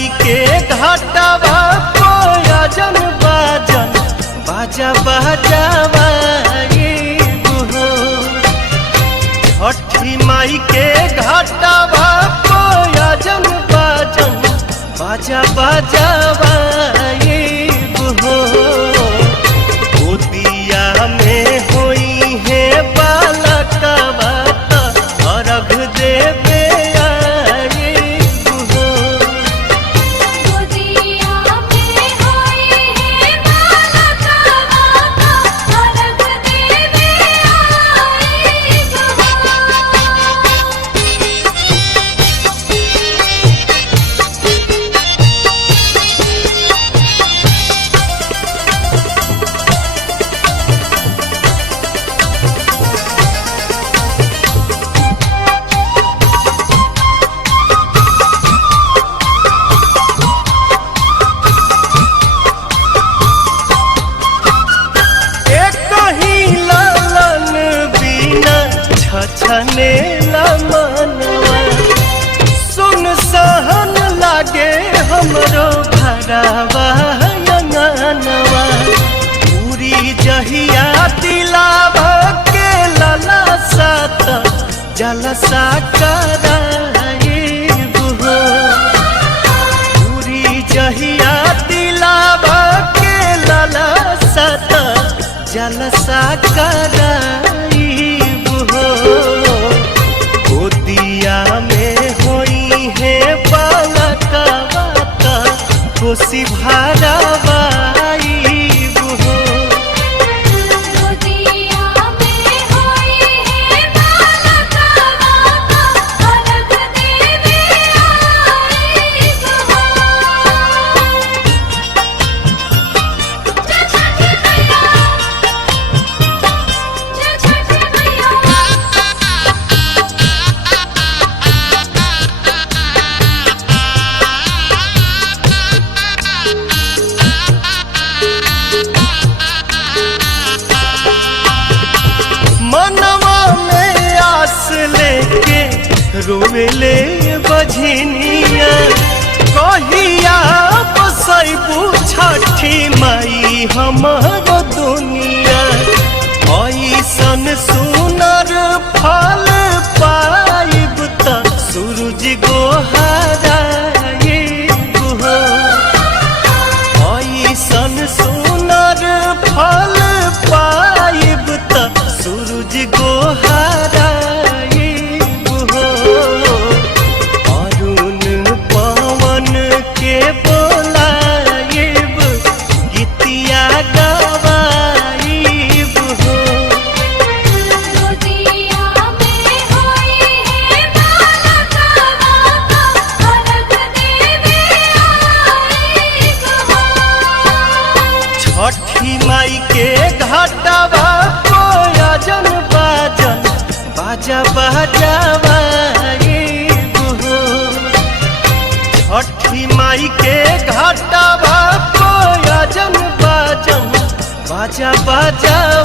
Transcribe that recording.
माई के घाटवा कोयजन बाजन बाजा बाजावा छठी माई के घाटवा कोयजन बाजन बाजा बाजावा गोदिया में होई है बालकवा अर्घ देवे छने मनवा सुन सहन लागे हमरो भरावा अंगनवा पूरी जहिया दिलावा के लला सात जलसा कराइब हो पूरी जहिया दिलावा के लला सात जलसा कराइब हो गोदिया में होई है बालकवा कोसी भरावाई हो गोदिया में होई है बालकवा अर्घ देवे आइब हो छठी मैया मनवा में आस लेके रोवेले बझनिया कहिया बसैबू छठी माई हमर दुनिया ऐसन सुनर फल पाइब त सूरज गोहराइब हो ऐसन सुनर फल पाइब त सूरज गोहराइब हो अरुण पवन के बोलाइब गीतिया गवाइब हो गोदिया में होई है बालकवा अर्घ देवे आइब हो छठी माई के घाटवा कोयजन बाजन बाजा बाजावा हो छठी माई के घाटवा कोयजन बाजन बाजा बाजावा